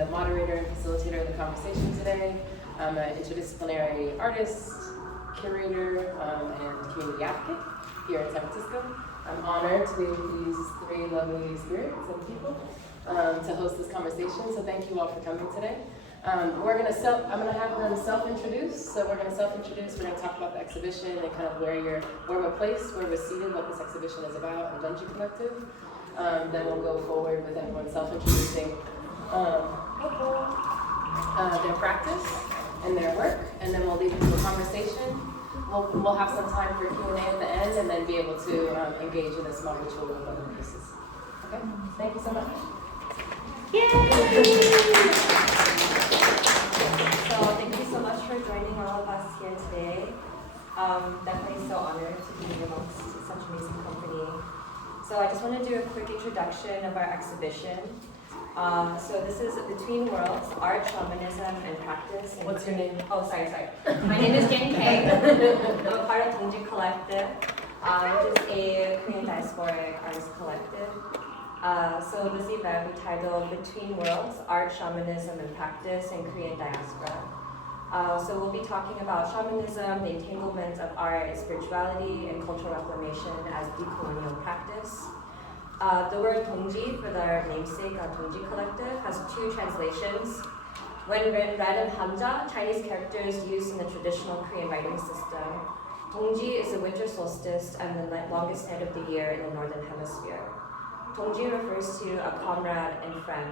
the moderator and facilitator of the conversation today. I'm an interdisciplinary artist, curator, and community advocate here in San Francisco. I'm honored to be with these three lovely spirits and people to host this conversation, so thank you all for coming today. I'm gonna have them self-introduce. So we're gonna self-introduce, we're gonna talk about the exhibition and kind of where we're placed, where we're seated, what this exhibition is about, and Dungeon Collective. Then we'll go forward with everyone self-introducing their practice and their work, and then we'll lead into a conversation. We'll have some time for Q&A at the end, and then be able to engage in a small ritual with other pieces. Okay, thank you so much. Yay! So thank you so much for joining all of us here today. Definitely so honored to be amongst such amazing company. So I just want to do a quick introduction of our exhibition. So this is Between Worlds, Art, Shamanism, and Practice. What's your name? Oh, sorry. My name is Kim Keum-Hwa. I'm a part of Dongji Collective, which is a Korean diasporic artist collective. So this event we titled Between Worlds, Art, Shamanism, and Practice in Korean Diaspora. So we'll be talking about shamanism, the entanglement of art, spirituality, and cultural reclamation as decolonial practice. The word Dongji, for their namesake, Dongji Collective, has two translations. When read in Hanja, Chinese characters used in the traditional Korean writing system, Dongji is the winter solstice and the longest night of the year in the northern hemisphere. Dongji refers to a comrade and friend.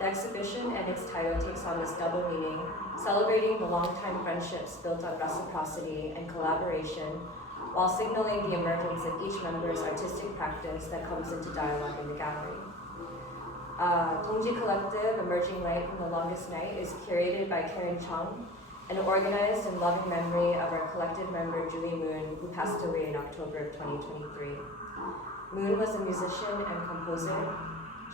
The exhibition and its title takes on this double meaning, celebrating the long-time friendships built on reciprocity and collaboration, while signaling the emergence of each member's artistic practice that comes into dialogue in the gallery. Dongji Collective, Emerging Light from the Longest Night, is curated by Karen Chung and organized in loving memory of our collective member Julie Moon, who passed away in October of 2023. Moon was a musician and composer.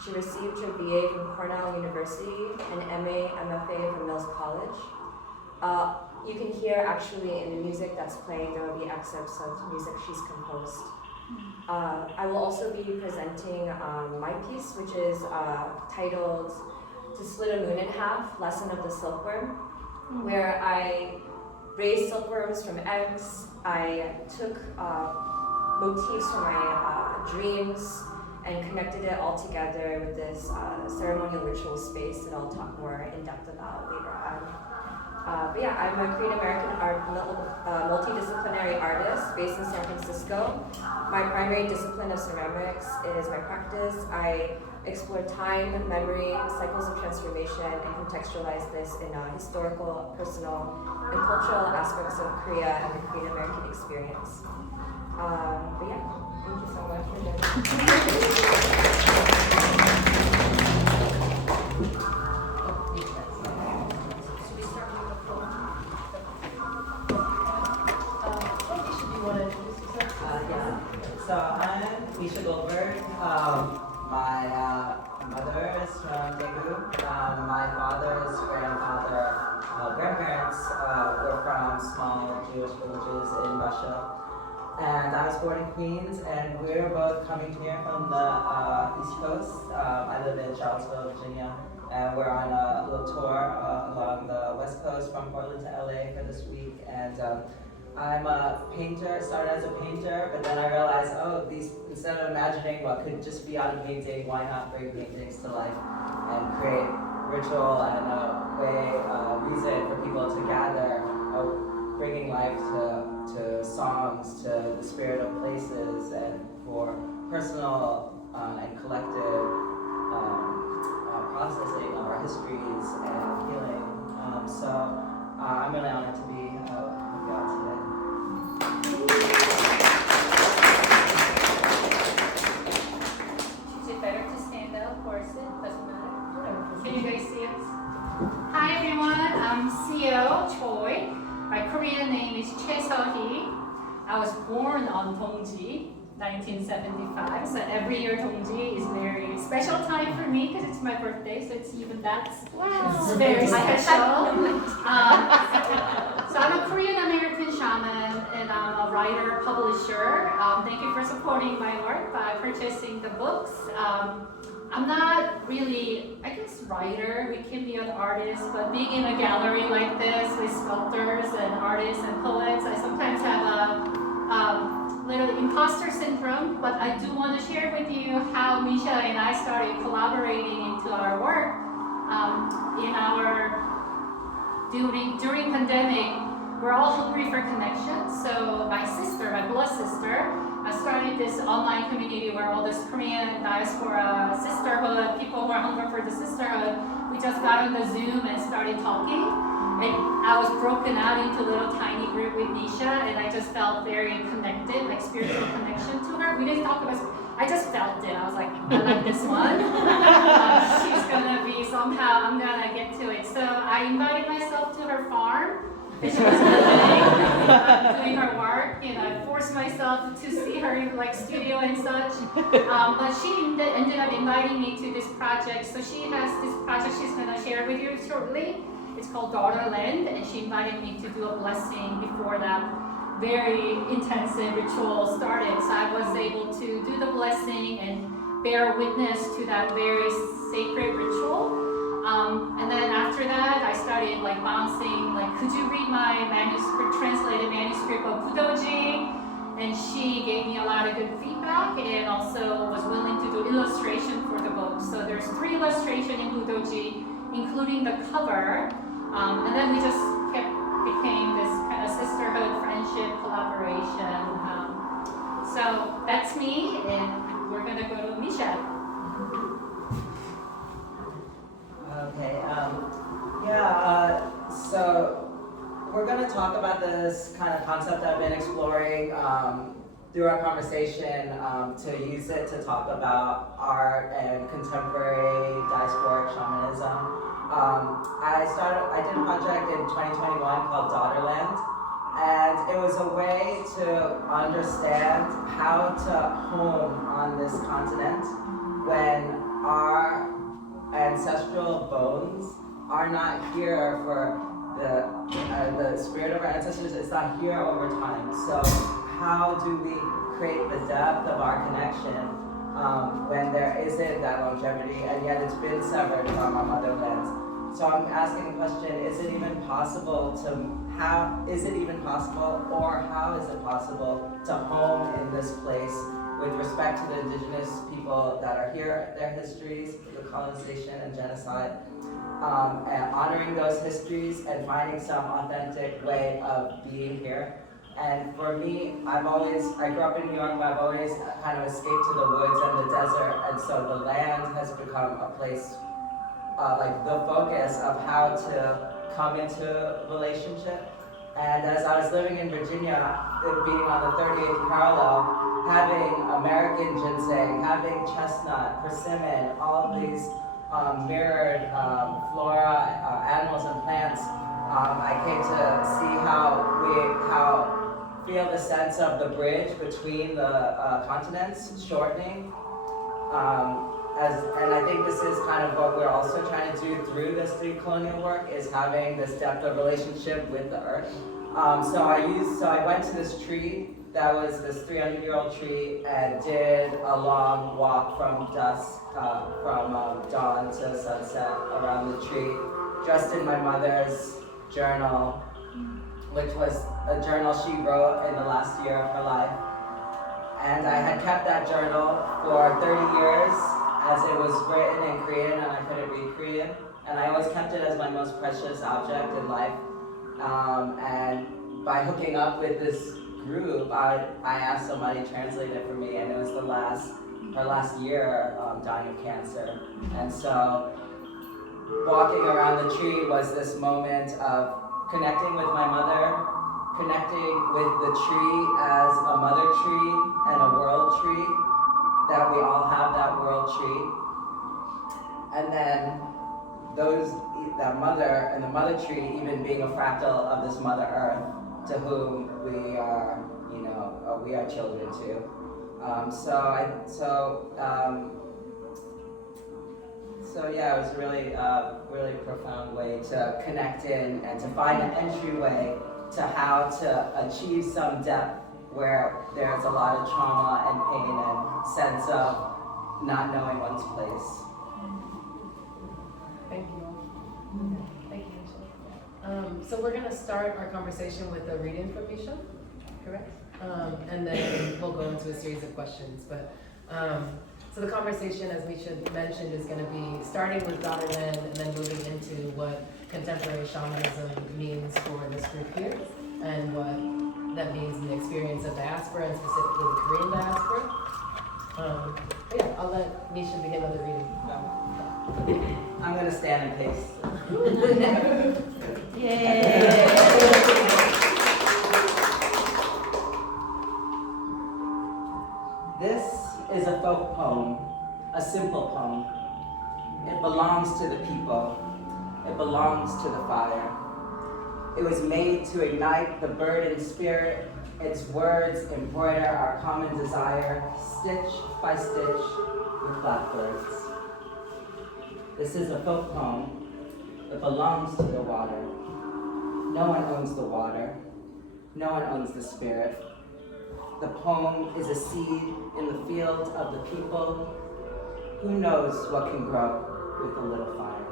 She received her BA from Cornell University and MA, MFA from Mills College. You can hear actually in the music that's playing, there will be excerpts of music she's composed. I will also be presenting my piece, which is titled To Split a Moon in Half, Lesson of the Silkworm, where I raised silkworms from eggs. I took motifs from my dreams and connected it all together with this ceremonial ritual space that I'll talk more in depth about later on. But yeah, I'm a Korean American multidisciplinary artist based in San Francisco. My primary discipline of ceramics is my practice. I explore time, memory, cycles of transformation, and contextualize this in historical, personal, and cultural aspects of Korea and the Korean American experience. But yeah, thank you so much for joining. So I'm Meesha Goldberg. My mother is from Daegu. My father's grandparents were from small Jewish villages in Russia. And I was born in Queens, and we're both coming here from the East Coast. I live in Charlottesville, Virginia, and we're on a little tour along the West Coast from Portland to LA for this week. And I'm a painter, started as a painter, but then I realized, instead of imagining what could just be on a painting, why not bring paintings to life and create ritual and a reason for people to gather, bringing life to songs, to the spirit of places, and for personal and collective processing of our histories and healing. So I'm really honored to be with y'all today. Is it better to stand up or sit? Doesn't matter. Can you guys see us? Hi everyone, I'm Seo Choi. My Korean name is Choi. I was born on Dongji, 1975. So every year Dongji is very special time for me because it's my birthday. So it's even that's very special. So I'm a Korean American shaman and I'm a writer, publisher. Thank you for supporting my work by purchasing the books. I'm not really, I guess, writer. We can be an artist, but being in a gallery like this with sculptors and artists and poets, I sometimes have a little imposter syndrome. But I do want to share with you how Meesha and I started collaborating into our work. In our during pandemic, we're all hungry for connection. So my sister, my blood sister, started this online community where all this Korean diaspora sisterhood, people who are hungry for the sisterhood, we just got on the Zoom and started talking. And I was broken out into a little tiny group with Meesha, and I just felt very connected, like spiritual connection to her. We didn't talk about, I just felt it. I was like, I like this one. She's gonna be somehow, I'm gonna get to it. So I invited myself to her farm. And she was doing her work, and I forced myself to see her like studio and such. But she ended up inviting me to this project. So she has this project she's going to share with you shortly. It's called Daughterland, and she invited me to do a blessing before that very intensive ritual started. So I was able to do the blessing and bear witness to that very sacred ritual. And then after that, I started like bouncing, like, could you read my manuscript, translated manuscript of Budoji? And she gave me a lot of good feedback, and also was willing to do illustration for the book. So there's 3 illustrations in Budoji, including the cover. And then we just became this kind of sisterhood, friendship, collaboration. So that's me, and we're gonna go to Meesha. Okay, so we're going to talk about this kind of concept I've been exploring through our conversation to use it to talk about art and contemporary diasporic shamanism. I did a project in 2021 called Daughterland, and it was a way to understand how to home on this continent when our ancestral bones are not here for the spirit of our ancestors is not here over time. So how do we create the depth of our connection when there isn't that longevity, and yet it's been severed from our motherlands? So I'm asking the question, is it even possible is it possible to home in this place with respect to the indigenous people that are here, their histories, the colonization and genocide, and honoring those histories and finding some authentic way of being here? And for me, I grew up in New York, but I've always kind of escaped to the woods and the desert, and so the land has become a place, like the focus of how to come into relationship. And as I was living in Virginia, being on the 38th parallel, having American ginseng, having chestnut, persimmon, all of these mirrored flora, animals and plants, I came to see how feel the sense of the bridge between the continents shortening. And I think this is kind of what we're also trying to do through this decolonial work, is having this depth of relationship with the earth. So I went to this tree that was this 300-year-old tree and did a long walk from dusk, from dawn to sunset around the tree, dressed in my mother's journal, which was a journal she wrote in the last year of her life. And I had kept that journal for 30 years as it was written in Korean and I couldn't read Korean. And I always kept it as my most precious object in life. And by hooking up with this group, I asked somebody to translate it for me, and it was her last year dying of cancer. And so walking around the tree was this moment of connecting with my mother, connecting with the tree as a mother tree and a world tree, that we all have that world tree. And then that mother and the mother tree even being a fractal of this mother earth to whom we are, we are children to. So yeah, it was really, really profound way to connect in and to find an entryway to how to achieve some depth where there's a lot of trauma and pain and sense of not knowing one's place. Thank you. Thank you, Meesha. So we're going to start our conversation with a reading from Meesha, correct? And then we'll go into a series of questions. But so the conversation, as Meesha mentioned, is going to be starting with Daughterland and then moving into what contemporary shamanism means for this group here and what that means in the experience of diaspora and specifically the Korean diaspora. But yeah, I'll let Meesha begin with the reading. I'm going to stand in pace. Yay! This is a folk poem, a simple poem. It belongs to the people. It belongs to the fire. It was made to ignite the burdened spirit. Its words embroider our common desire, stitch by stitch with blackbirds. This is a folk poem. It belongs to the water. No one owns the water. No one owns the spirit. The poem is a seed in the field of the people. Who knows what can grow with a little fire?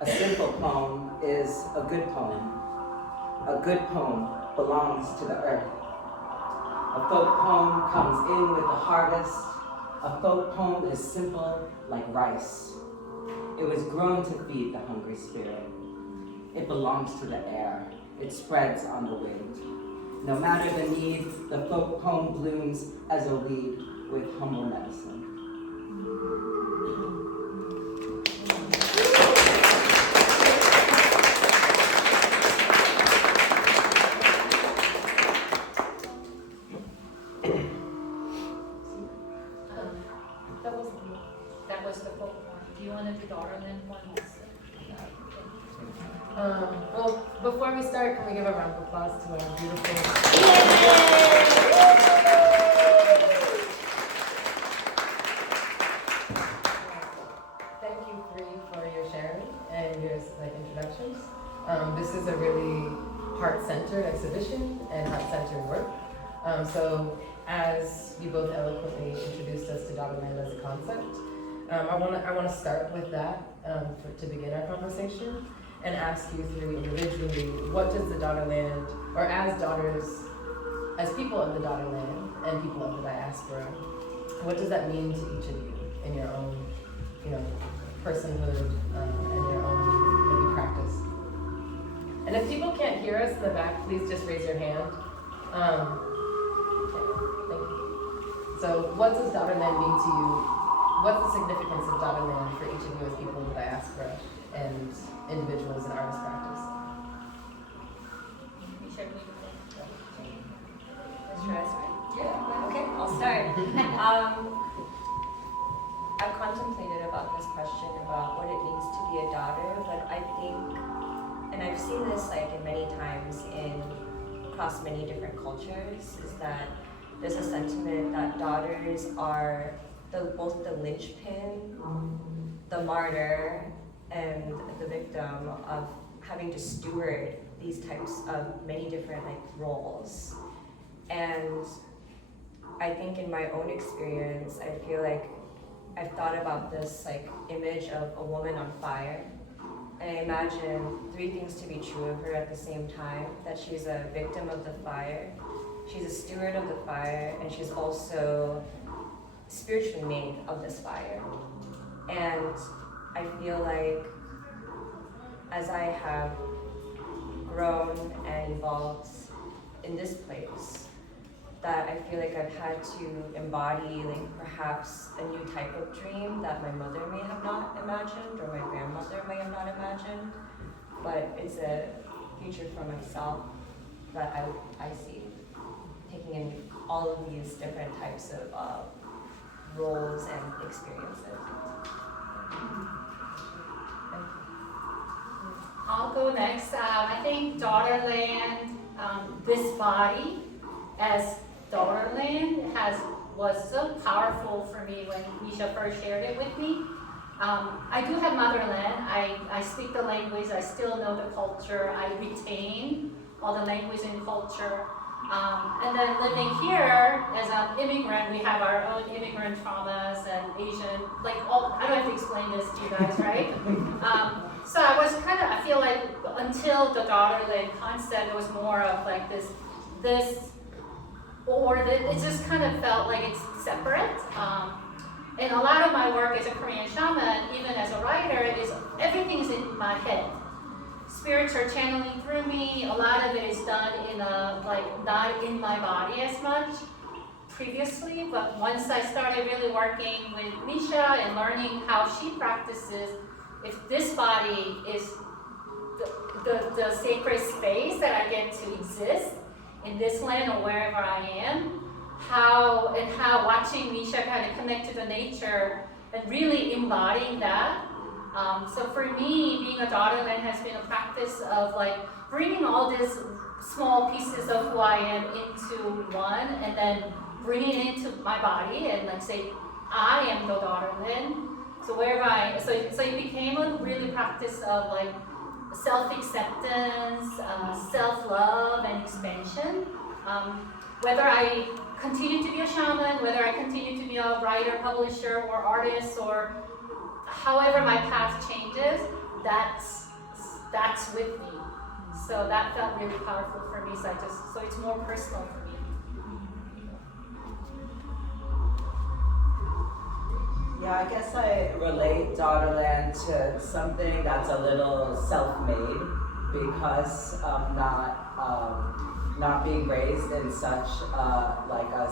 A simple poem is a good poem. A good poem belongs to the earth. A folk poem comes in with the harvest. A folk poem is simple like rice. It was grown to feed the hungry spirit. It belongs to the air. It spreads on the wind. No matter the need, the folk poem blooms as a weed with humble medicine. That was the folk one. Do you want to do Daughterland one also? Well, before we start, can we give a round of applause to our beautiful... Thank you, three, for your sharing and your introductions. This is a really heart-centered exhibition and heart-centered work. So as you both eloquently introduced us to Daughterland as a concept, I want to start with that to begin our conversation. And ask you three individually, what does the Daughterland, or as daughters, as people of the Daughterland and people of the diaspora, what does that mean to each of you in your own, personhood and your own maybe practice? And if people can't hear us in the back, please just raise your hand. Thank you. So, what does Daughterland mean to you? What's the significance of Daughterland for each of you as people of the diaspora and individuals in artist practice? Yeah. Okay, I'll start. I've contemplated about this question about what it means to be a daughter, but I think, and I've seen this in many times across many different cultures, is that there's a sentiment that daughters are both the linchpin, the martyr, and the victim of having to steward these types of many different roles. And I think in my own experience, I feel like I've thought about this image of a woman on fire. And I imagine three things to be true of her at the same time: that she's a victim of the fire, she's a steward of the fire, and she's also spiritually made of this fire. And I feel like as I have grown and evolved in this place, that I feel like I've had to embody perhaps a new type of dream that my mother may have not imagined or my grandmother may have not imagined, but it's a future for myself that I see, taking in all of these different types of roles and experiences. I'll go next. I think Daughterland, this body as Daughterland was so powerful for me when Meesha first shared it with me. I do have motherland. I speak the language. I still know the culture. I retain all the language and culture. And then living here as an immigrant, we have our own immigrant traumas and Asian, like all, I don't have to explain this to you guys, right? So I was kind of, I feel like until the daughterland concept, it was more of like this, it just kind of felt like it's separate. And a lot of my work as a Korean shaman, even as a writer, is everything is in my head. Spirits are channeling through me. A lot of it is done in a, like, not in my body as much previously, but once I started really working with Meesha and learning how she practices, if this body is the sacred space that I get to exist in this land or wherever I am, how watching Meesha kind of connect to the nature and really embodying that. So for me, being a daughterland has been a practice of like bringing all these small pieces of who I am into one, and then bringing it into my body and like say, I am the daughterland. So wherever so it became a really practice of like self-acceptance, self-love, and expansion. Whether I continue to be a shaman, whether I continue to be a writer, publisher, or artist, or however my path changes, that's with me. So that felt really powerful for me. So it's more personal for me. Yeah, I guess I relate Daughterland to something that's a little self-made because of not being raised in such like a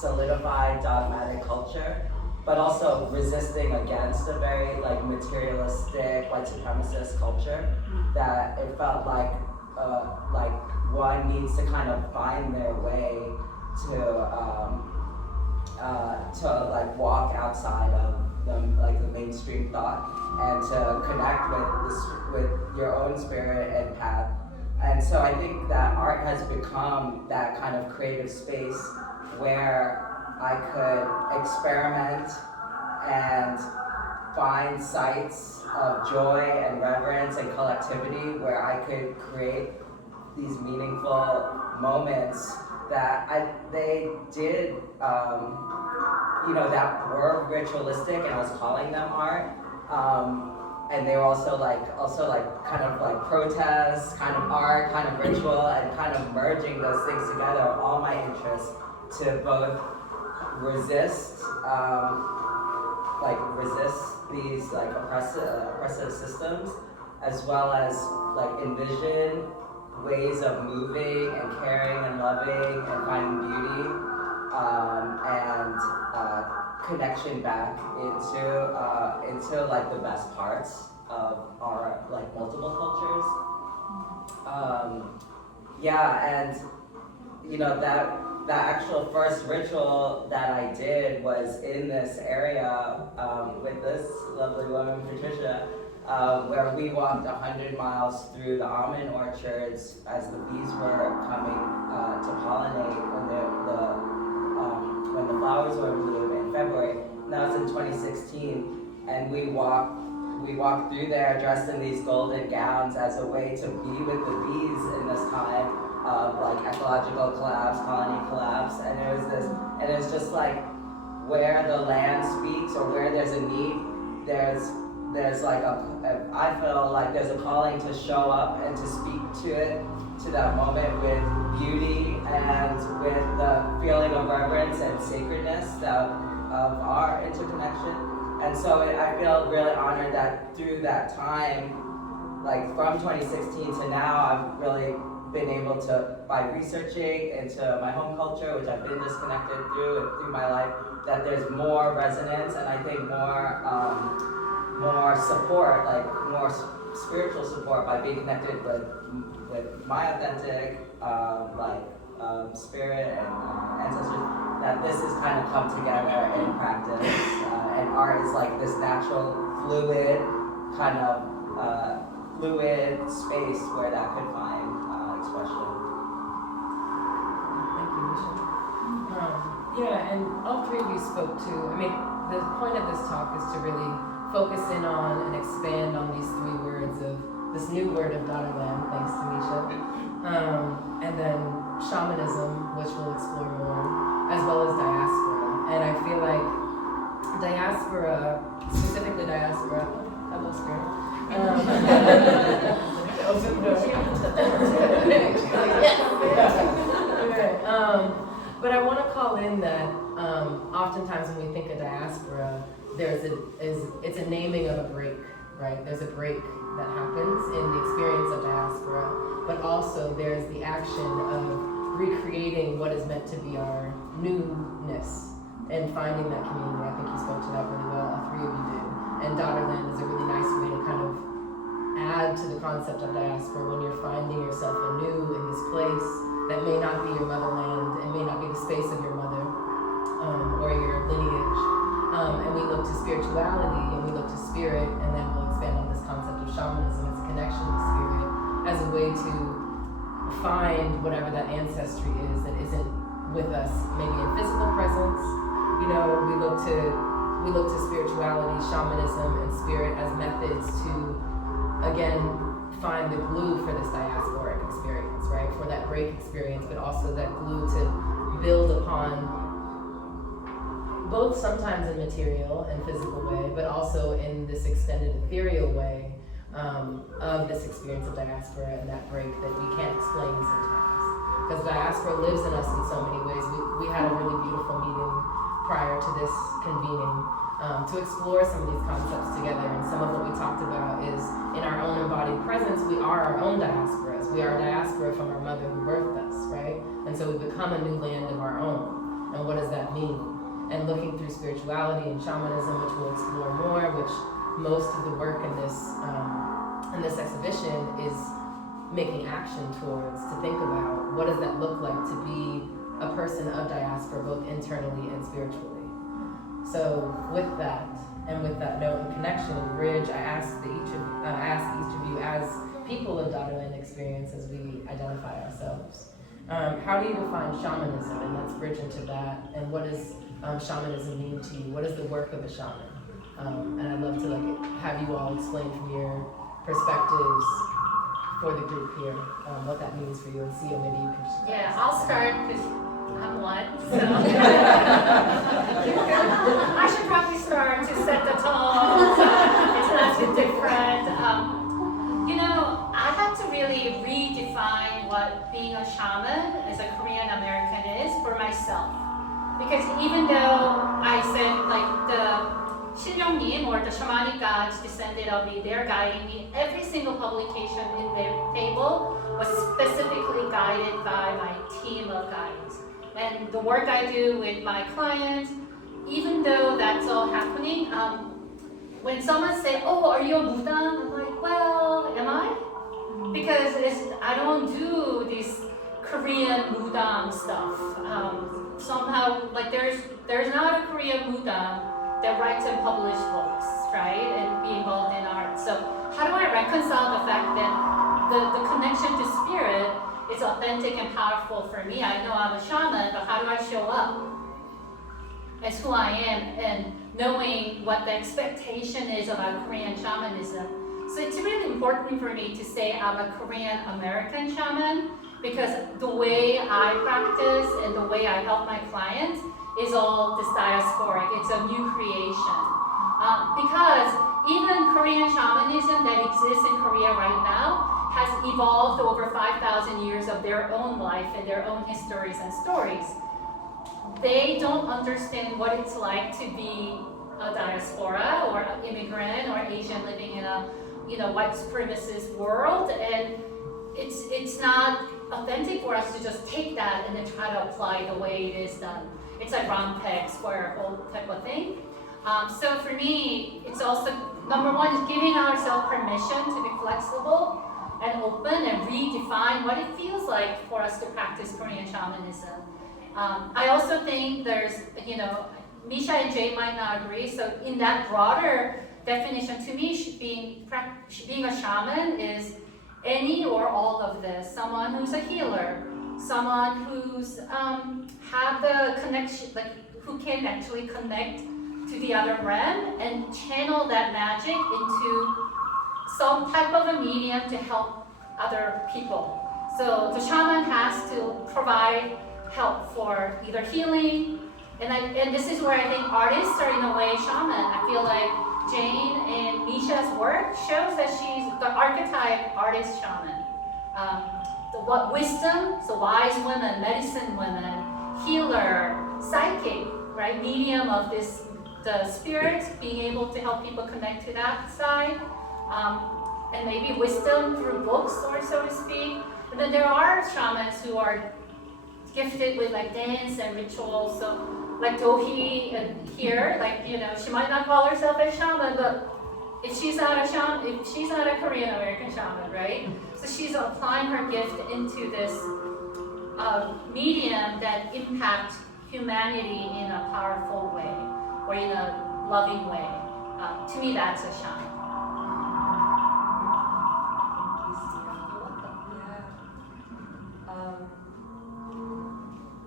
solidified dogmatic culture, but also resisting against a very like materialistic, white supremacist culture. That it felt like one needs to kind of find their way to like walk outside of the mainstream thought and to connect with your own spirit and path. And so I think that art has become that kind of creative space where I could experiment and find sites of joy and reverence and collectivity where I could create these meaningful moments that they did, that were ritualistic, and I was calling them art. And they were also kind of like protest, kind of art, kind of ritual, and kind of merging those things together, all my interests to both resist these like oppressive systems, as well as like envision ways of moving and caring and loving and finding beauty and connection back into like the best parts of our like multiple cultures. That actual first ritual that I did was in this area with this lovely woman, Patricia, where we walked 100 miles through the almond orchards as the bees were coming to pollinate when the flowers were in bloom in February. And that was in 2016, and we walked through there dressed in these golden gowns as a way to be with the bees in this time of like ecological collapse, colony collapse, and it was just like where the land speaks or where there's a need, there's like I feel like there's a calling to show up and to speak to it, to that moment with beauty and with the feeling of reverence and sacredness of our interconnection. And so I feel really honored that through that time, like from 2016 to now, I've really been able to, by researching into my home culture, which I've been disconnected through my life, that there's more resonance and I think more support, like more spiritual support by being connected with my authentic spirit and ancestors, that this has kind of come together in practice, and art is like this natural, fluid space where that could find expression. Thank you, Meesha. And all three of you spoke to, the point of this talk is to really focus in on and expand on these three words of this new word of Daughterland, thanks to Meesha. And then shamanism, which we'll explore more, as well as diaspora. And I feel like diaspora, specifically diaspora, hello spirit. Open door. But I want to call in that oftentimes when we think of diaspora, it's a naming of a break, right? There's a break that happens in the experience of diaspora, but also there's the action of recreating what is meant to be our newness and finding that community. I think you spoke to that really well, all three of you did. And Daughterland is a really nice way to kind of add to the concept of diaspora when you're finding yourself anew in this place that may not be your motherland, it may not be the space of your mother or your lineage. And we look to spirituality and we look to spirit, and then we'll expand on this concept of shamanism as a connection to spirit, as a way to find whatever that ancestry is that isn't with us, maybe in physical presence. You know, we look to spirituality, shamanism, and spirit as methods to, again, find the glue for this diasporic experience, right? For that break experience, but also that glue to build upon, both sometimes in material and physical way, but also in this extended ethereal way of this experience of diaspora and that break that we can't explain sometimes. Because diaspora lives in us in so many ways. We had a really beautiful meeting prior to this convening to explore some of these concepts together, and some of what we talked about is in our own embodied presence, we are our own diasporas. We are a diaspora from our mother who birthed us, right? And so we become a new land of our own. And what does that mean? And looking through spirituality and shamanism, which we'll explore more, which most of the work in this exhibition is making action towards, to think about what does that look like to be a person of diaspora, both internally and spiritually. So with that, and with that note and connection and bridge, I ask each of you as people of Daughterland experience, as we identify ourselves, how do you define shamanism? And let's bridge into that. And what does shamanism mean to you? What is the work of a shaman? And I'd love to have you all explain from your perspectives for the group here what that means for you. And Seo, maybe you can. Yeah, I'll start because I'm one. So I should probably start to set the tone. It's not too different. I had to really redefine what being a shaman as a Korean American is for myself. Because even though I said the 신령님 or the shamanic gods descended on me, they're guiding me, every single publication in their table was specifically guided by my team of guides. And the work I do with my clients, even though that's all happening, when someone say, "Oh, are you a mudang?" I'm like, "Well, am I?" Because I don't do this Korean mudang stuff. Somehow, there's not a Korean mudang that writes and publishes books, right, and be involved in art. So how do I reconcile the fact that the connection to spirit is authentic and powerful for me? I know I'm a shaman, but how do I show up as who I am and knowing what the expectation is about Korean shamanism? So it's really important for me to say I'm a Korean American shaman, because the way I practice and the way I help my clients is all this diasporic. It's a new creation. Because even Korean shamanism that exists in Korea right now has evolved over 5,000 years of their own life and their own histories and stories. They don't understand what it's like to be a diaspora or an immigrant or Asian living in a white supremacist world, and it's not authentic for us to just take that and then try to apply the way it is done. It's like round peg, square hole type of thing. So for me, it's also, number one is giving ourselves permission to be flexible and open and redefine what it feels like for us to practice Korean shamanism. I also think there's, Meesha and Jay might not agree, so in that broader definition, to me, being a shaman is any or all of this. Someone who's a healer, someone who's have the connection, who can actually connect to the other realm and channel that magic into some type of a medium to help other people. So the shaman has to provide help for either healing, and this is where I think artists are in a way shaman. I feel like Jane and Meesha's work shows that she's the archetype artist shaman. What wisdom, so wise women, medicine women, healer, psychic, right? Medium of this, the spirit, being able to help people connect to that side. And maybe wisdom through books, or so to speak. And then there are shamans who are gifted with like dance and rituals. So like Dohi here, like, you know, she might not call herself a shaman, but if she's not a shaman, if she's not a Korean American shaman, right? So she's applying her gift into this medium that impacts humanity in a powerful way, or in a loving way. To me, that's a shaman.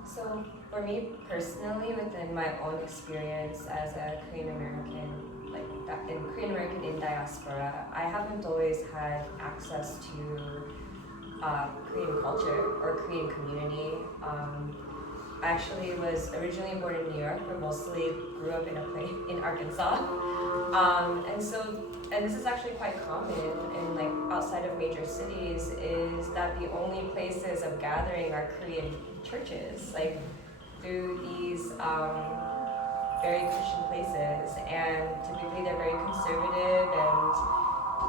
So for me personally, within my own experience as a Korean American, like in Korean American in diaspora, I haven't always had access to Korean culture or Korean community. I actually was originally born in New York, but mostly grew up in Arkansas, and this is actually quite common in like outside of major cities, is that the only places of gathering are Korean churches, like through these very Christian places, and typically they're very conservative,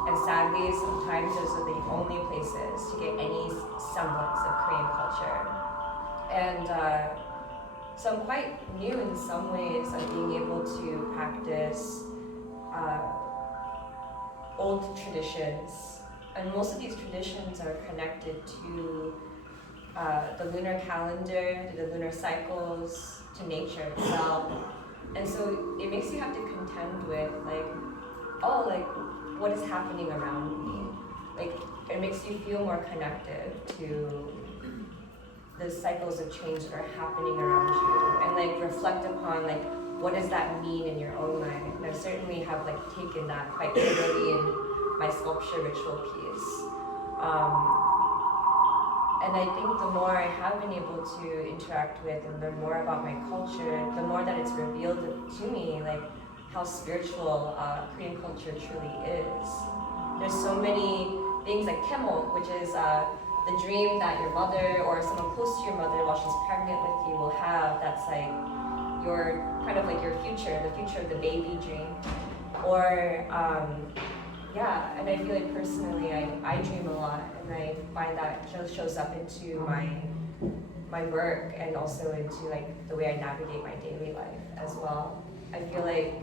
and sadly sometimes those are the only places to get any semblance of Korean culture. And so I'm quite new in some ways of being able to practice old traditions, and most of these traditions are connected to the lunar calendar, to the lunar cycles, to nature itself. And so it makes you have to contend with like, oh, like what is happening around me? Like it makes you feel more connected to the cycles of change that are happening around you, and like reflect upon like what does that mean in your own life. And I certainly have like taken that quite clearly in my sculpture ritual piece. And I think the more I have been able to interact with and learn more about my culture, the more that it's revealed to me like how spiritual Korean culture truly is. There's so many things like kemo, which is the dream that your mother or someone close to your mother while she's pregnant with you will have. That's like your kind of like your future, the future of the baby dream. Or yeah, and I feel like personally I dream a lot, and I find that shows up into my work, and also into like the way I navigate my daily life as well. I feel like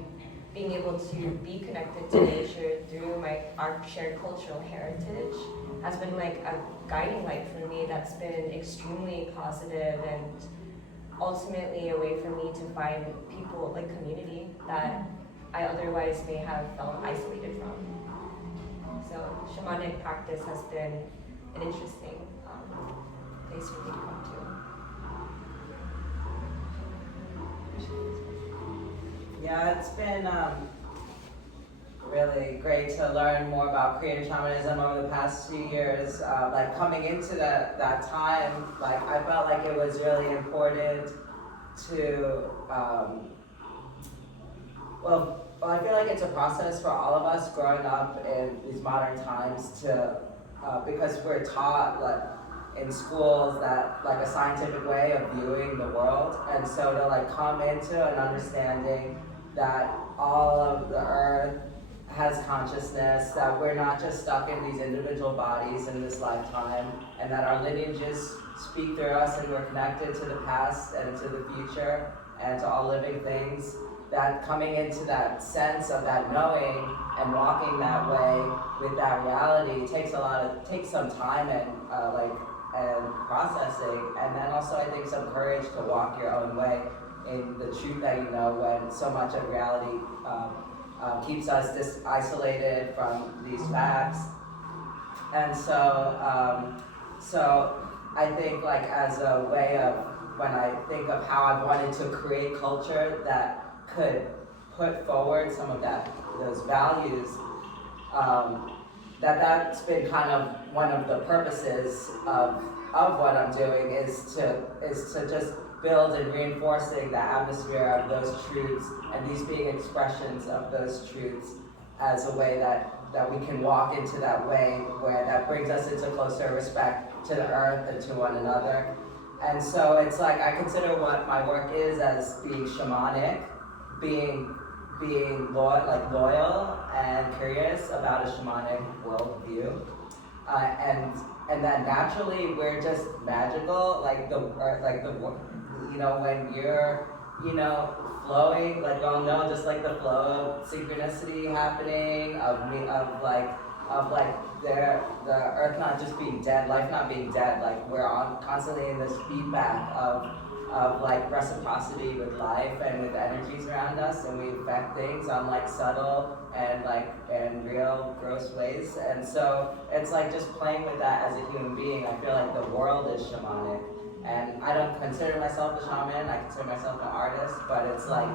being able to be connected to nature through our shared cultural heritage has been like a guiding light for me that's been extremely positive, and ultimately a way for me to find people, like community, that I otherwise may have felt isolated from. So shamanic practice has been an interesting place for me to come to. Yeah, it's been really great to learn more about creative shamanism over the past few years. Like coming into that time, like I felt like it was really important to, well, I feel like it's a process for all of us growing up in these modern times to, because we're taught like in schools that like a scientific way of viewing the world, and so to like come into an understanding that all of the earth has consciousness, that we're not just stuck in these individual bodies in this lifetime, and that our lineages speak through us, and we're connected to the past and to the future and to all living things. That coming into that sense of that knowing and walking that way with that reality takes some time and and processing, and then also I think some courage to walk your own way in the truth that you know, when so much of reality keeps us isolated from these facts. And so I think like as a way of, when I think of how I've wanted to create culture that could put forward some of those values, that's been kind of one of the purposes of what I'm doing is to just build and reinforcing the atmosphere of those truths, and these being expressions of those truths as a way that we can walk into that way where that brings us into closer respect to the earth and to one another. And so it's like I consider what my work is as being shamanic, being loyal and curious about a shamanic worldview, and that naturally we're just magical, like the when you're flowing, like we all know, just like the flow of synchronicity happening of the earth not just being dead, life not being dead, like we're constantly in this feedback of like reciprocity with life and with energies around us, and we affect things on like subtle and real gross ways. And so it's like just playing with that as a human being. I feel like the world is shamanic, and I don't consider myself a shaman, I consider myself an artist, but it's like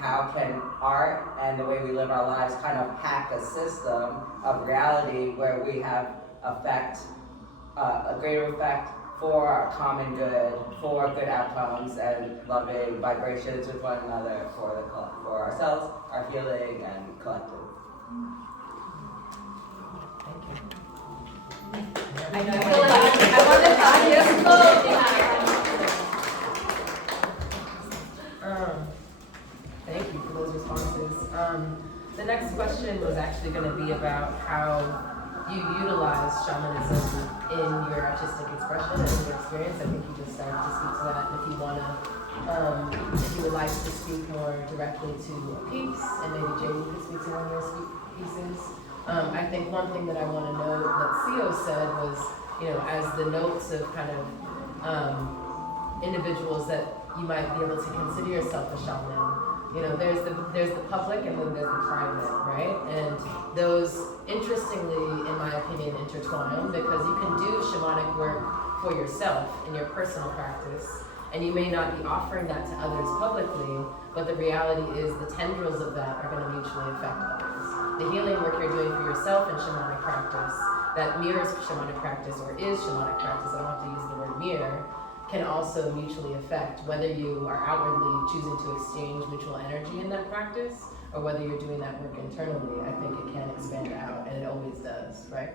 how can art and the way we live our lives kind of hack a system of reality where we have a greater effect for our common good, for good outcomes and loving vibrations with one another, for ourselves, our healing and collective. Thank you. I know. I want to talk Thank you for those responses. The next question was actually going to be about how you utilize shamanism in your artistic expression and in your experience. I think you just started to speak to that. And if you want to, if you would like to speak more directly to a piece, and maybe Jamie could speak to one of your pieces. I think one thing that I want to note that Seo said was, as the notes of kind of individuals that you might be able to consider yourself a shaman. There's the public and then there's the private, right? And those, interestingly, in my opinion, intertwine, because you can do shamanic work for yourself in your personal practice, and you may not be offering that to others publicly, but the reality is the tendrils of that are going to mutually affect others. The healing work you're doing for yourself in shamanic practice that mirrors shamanic practice or is shamanic practice, I don't have to use the word mirror, can also mutually affect whether you are outwardly choosing to exchange mutual energy in that practice or whether you're doing that work internally. I think it can expand out, and it always does, right?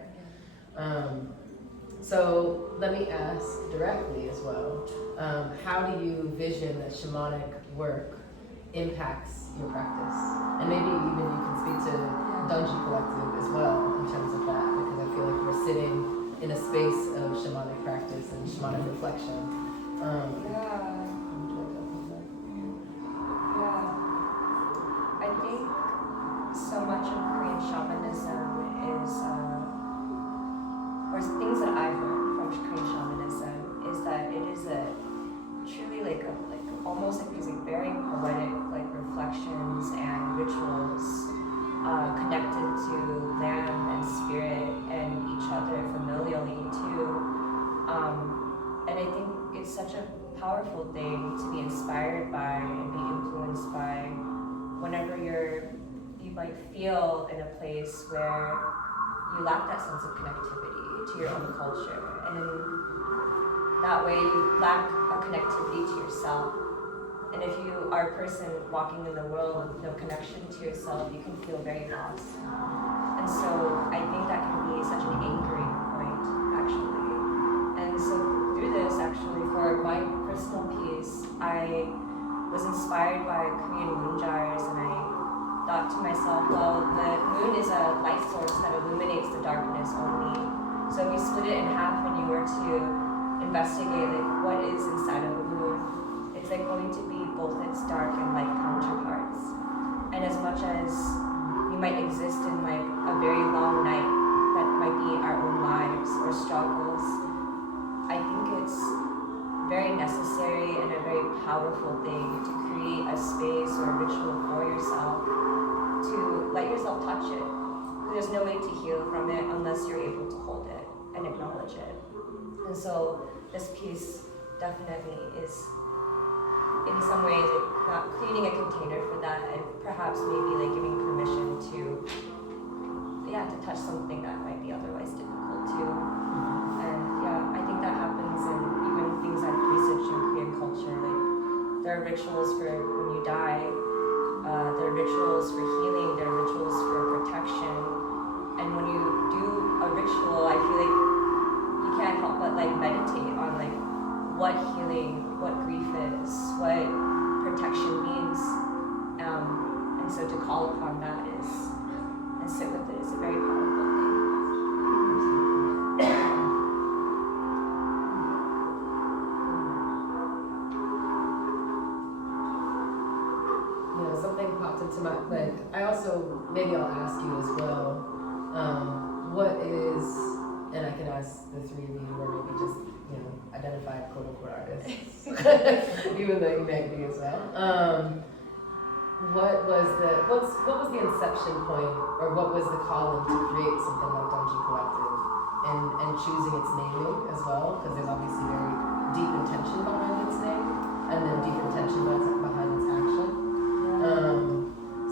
So let me ask directly as well, how do you vision that shamanic work impacts your practice? And maybe even you can speak to Dungeon Collective as well in terms of that, because I feel like we're sitting in a space of shamanic practice and shamanic reflection. I think so much of Korean shamanism is, or things that I've learned from Korean shamanism is that it is a truly almost like these very poetic reflections and rituals connected to land and spirit and each other familially too. And I think it's such a powerful thing to be inspired by and be influenced by whenever you might feel in a place where you lack that sense of connectivity to your own culture. And in that way you lack a connectivity to yourself. And if you are a person walking in the world with no connection to yourself, you can feel very lost. And so I think that can be such an anchoring point, actually. And so through this, actually, for my personal piece, I was inspired by Korean moon jars, and I thought to myself, well, the moon is a light source that illuminates the darkness only. So if you split it in half and you were to investigate what is inside of a moon, it's going to be both its dark and light counterparts. And as much as we might exist in a very long night that might be our own lives or struggles, I think it's very necessary and a very powerful thing to create a space or a ritual for yourself, to let yourself touch it. There's no way to heal from it unless you're able to hold it and acknowledge it. And so this piece definitely is, in some ways, creating a container for that, and perhaps maybe giving permission to to touch something that might be otherwise difficult too. And yeah, I think that happens in even things I've researched in Korean culture. Like there are rituals for when you die, there are rituals for healing, there are rituals for protection. And when you do a ritual, I feel like you can't help but like meditate on like what healing, what grief is, what protection means. And so to call upon that and sit with it is a very powerful thing. Something popped into my, like, I also, maybe I'll ask you as well, what is, and I can ask the three of you, or maybe just, identified quote-unquote artists, even though you may be as well. What was the inception point, or what was the calling to create something like Donji Collective, and choosing its naming as well, because there's obviously very deep intention behind its name, and then deep intention behind its action.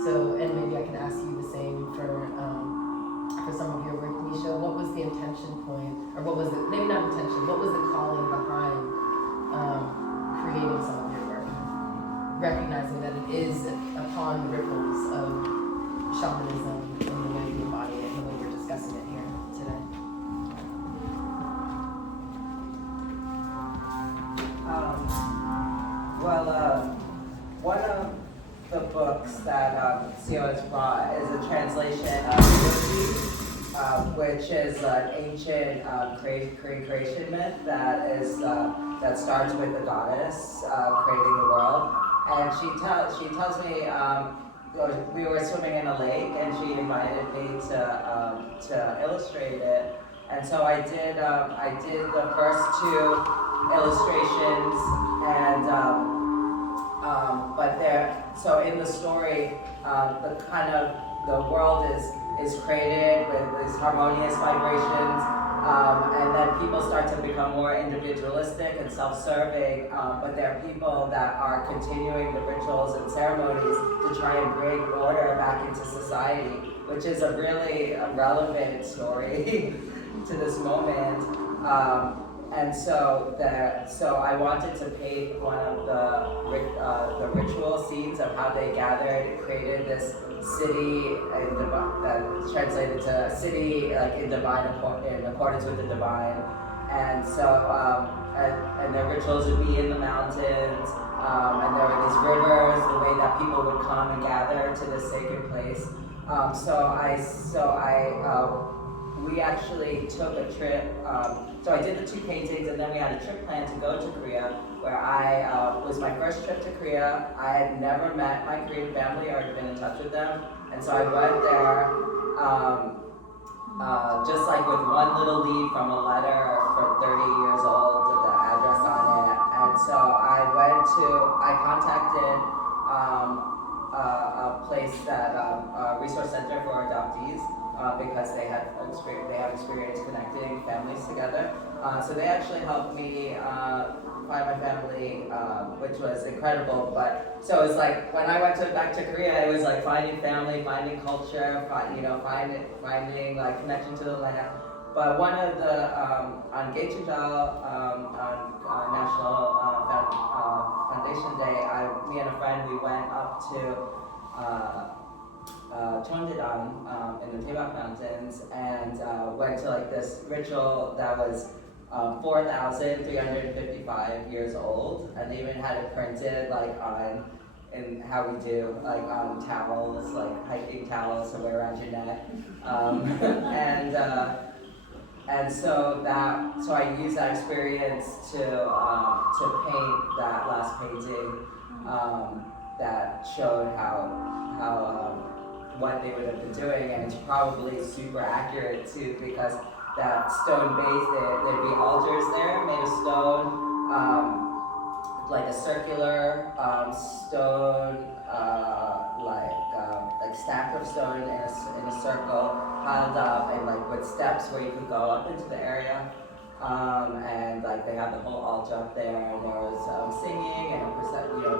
And maybe I can ask you the same for some of your work, Meesha. What was the intention point, or what was the, maybe not intention, what was the calling behind creating some of your work? Recognizing that it is upon the ripples of shamanism and the way we embody it and the way we're discussing it here today. One of the books that Seo has brought is a translation of Yogi, which is an ancient creation myth that starts with the goddess creating the world. And she tells me we were swimming in a lake, and she invited me to illustrate it. And so I did the first two illustrations, and so in the story, the world is created with these harmonious vibrations, and then people start to become more individualistic and self-serving, but there are people that are continuing the rituals and ceremonies to try and bring order back into society, which is a really relevant story to this moment. And so I wanted to paint one of the ritual scenes of how they gathered and created this city, translated to city like in accordance with the divine. And so and their rituals would be in the mountains, and there were these rivers, the way that people would come and gather to this sacred place. We actually took a trip. So I did the two paintings, and then we had a trip planned to go to Korea, where was my first trip to Korea. I had never met my Korean family or been in touch with them, and so I went there just like with one little leaf from a letter for 30 years old with the address on it. And so I contacted a place a resource center for adoptees. Because they have experience connecting families together. So they actually helped me find my family, which was incredible. But so it was like when I went back to Korea, it was like finding family, finding culture, finding like connection to the land. But one of the on Gaechujal, on National Foundation Day, me and a friend, we went up to Cheonjeon in the Taebak Mountains, and went to like this ritual that was 4,355 years old, and they even had it printed like in how we do like on towels, like hiking towels to wear around your neck, and so I used that experience to paint that last painting that showed how what they would have been doing, and it's probably super accurate too, because that stone base, there'd be altars there made of stone, like a circular stone, like stack of stone in a circle, piled up, and like with steps where you could go up into the area, and like they had the whole altar up there, and there was singing and a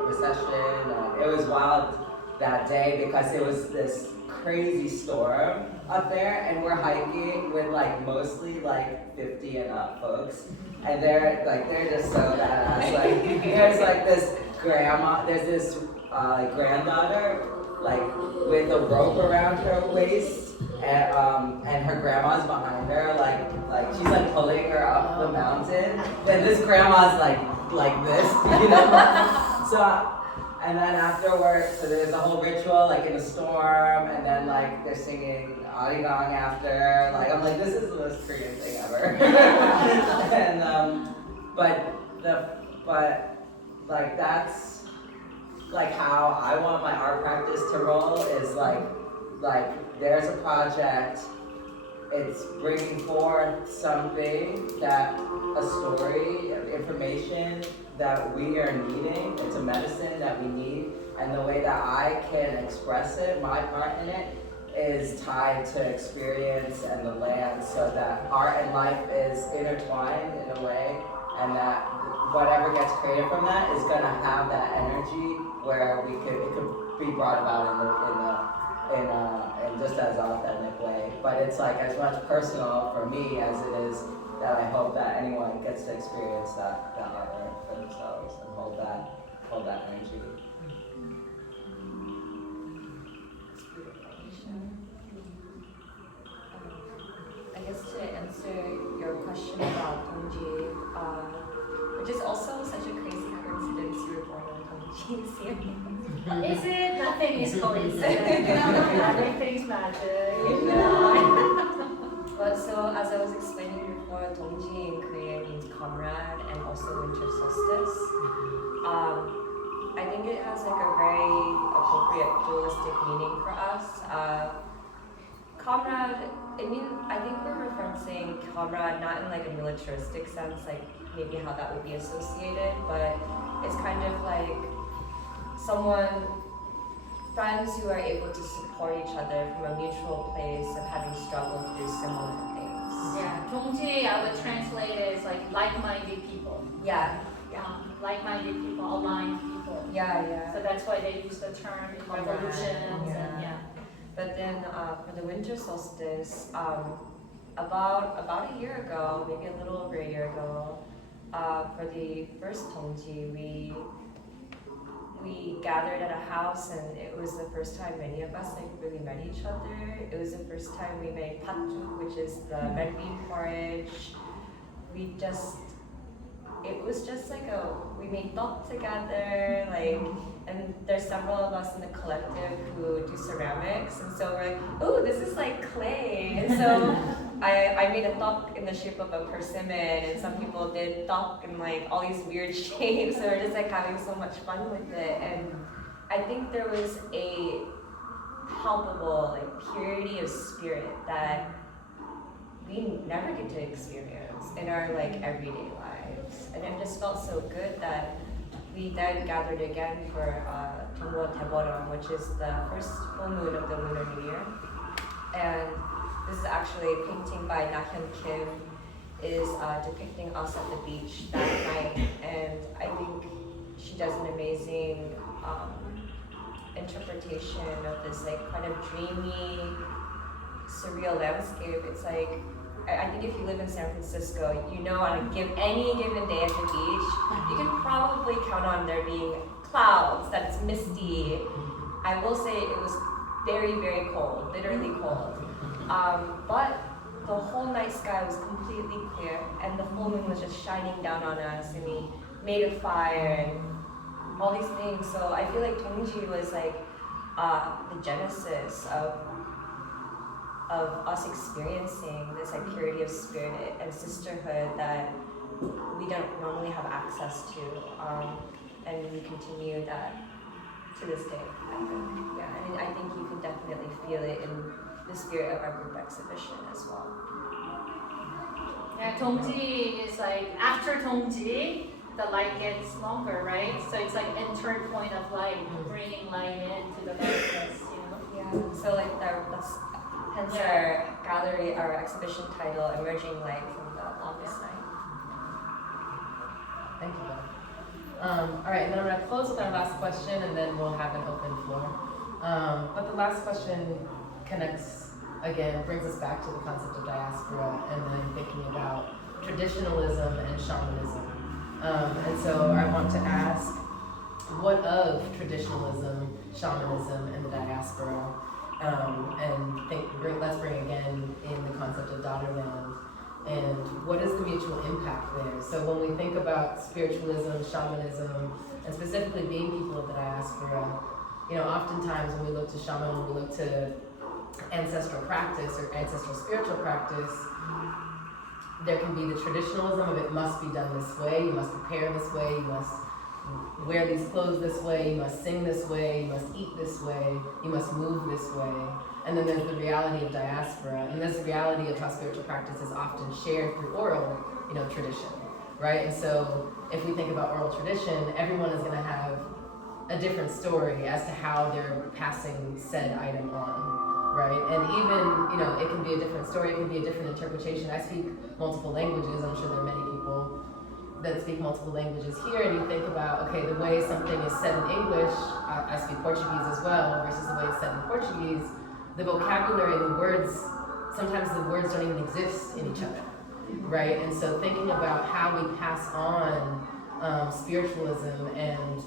procession, and it was wild that day because it was this crazy storm up there, and we're hiking with like mostly like 50 and up folks, and they're just so badass. Like there's like this granddaughter like with a rope around her waist, and her grandma's behind her, like she's like pulling her up the mountain, and this grandma's like this, you know. So. And then afterwards, so there's a whole ritual, like in a storm, and then like they're singing Arirang after. Like I'm like, this is the most Korean thing ever. And but like that's like how I want my art practice to roll. Is like there's a project. It's bringing forth something that a story, information that we are needing. It's a medicine that we need, and the way that I can express it, my part in it, is tied to experience and the land, so that art and life is intertwined in a way, and that whatever gets created from that is gonna have that energy where it could be brought about in just as an authentic way. But it's like as much personal for me as it is that I hope that anyone gets to experience that artwork for themselves and hold that energy. I guess to answer your question about Dongji, which is also such a crazy coincidence, you were born on Dongji. Is it? Nothing is coincidence. Everything's magic. But so as I was explaining before, Dongji in Korean means comrade and also winter solstice. I think it has like a very appropriate dualistic meaning for us. Comrade, I think we're referencing comrade not in like a militaristic sense, like maybe how that would be associated, but it's kind of like friends who are able to support each other from a mutual place of having struggled through similar things. Yeah, 동지 I would translate it as like-minded people. Yeah. Like-minded people, aligned people. Yeah. So that's why they use the term in Comrade, revolutions and But then for the winter solstice, about a year ago, maybe a little over a year ago, for the first Dongji, we gathered at a house, and it was the first time many of us really met each other. It was the first time we made patjuk, which is the red bean porridge. It was just like we made thought together, and there's several of us in the collective who do ceramics, and so we're like, oh, this is like clay. And so I made a thok in the shape of a persimmon, and some people did thok in like all these weird shapes, so we're just like having so much fun with it. And I think there was a palpable purity of spirit that we never get to experience in our everyday lives. And it just felt so good that we then gathered again for Tongwo Taeboram, which is the first full moon of the Lunar New Year. And this is actually a painting by Na-hyun Kim, is depicting us at the beach that night. And I think she does an amazing interpretation of this kind of dreamy, surreal landscape. It's I think if you live in San Francisco, you know on any given day at the beach, you can probably count on there being clouds, that it's misty. I will say it was very, very cold, literally cold. But the whole night sky was completely clear, and the full moon was just shining down on us, and we made a fire and all these things. So I feel like Dongji was the genesis of us experiencing this purity of spirit and sisterhood that we don't normally have access to, and we continue that to this day, I think. Yeah, and I think you can definitely feel it in the spirit of our group exhibition as well. Yeah, Dongji is after Dongji, the light gets longer, right? So it's enter point of light, bringing light into the darkness, Yeah, so that's hence our gallery, our exhibition title, Emerging Light from the Longest Night. Thank you. All right, and then I'm gonna close with our last question, and then we'll have an open floor. But the last question connects, again, brings us back to the concept of diaspora and then thinking about traditionalism and shamanism. And so I want to ask, what of traditionalism, shamanism, and the diaspora? Let's bring again in the concept of daughterland, and what is the mutual impact there? So when we think about spiritualism, shamanism, and specifically being people of the diaspora, oftentimes when we look to shaman, when we look to ancestral practice or ancestral spiritual practice, there can be the traditionalism of it must be done this way, you must prepare this way, you must wear these clothes this way, you must sing this way, you must eat this way, you must move this way. And then there's the reality of diaspora, and there's the reality of how spiritual practice is often shared through oral, tradition, right? And so if we think about oral tradition, everyone is gonna have a different story as to how they're passing said item on, right? And even, it can be a different story, it can be a different interpretation. I speak multiple languages, I'm sure there are many people that speak multiple languages here, and you think about, okay, the way something is said in English, I speak Portuguese as well, versus the way it's said in Portuguese, the vocabulary, the words, sometimes the words don't even exist in each other, right? And so thinking about how we pass on spiritualism and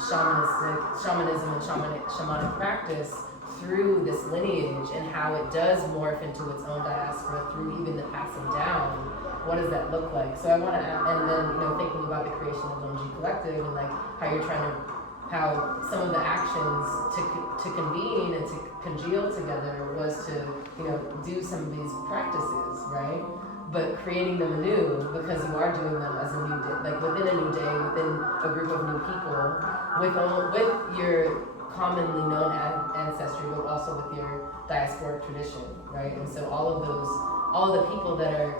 shamanism and shamanic practice through this lineage, and how it does morph into its own diaspora through even the passing down. What does that look like? So I want to, and then thinking about the creation of Lonji Collective and like how some of the actions to convene and to congeal together was to do some of these practices, right? But creating them anew, because you are doing them as a new day, like within a new day, within a group of new people, with your commonly known ancestry, but also with your diasporic tradition, right? And so all the people that are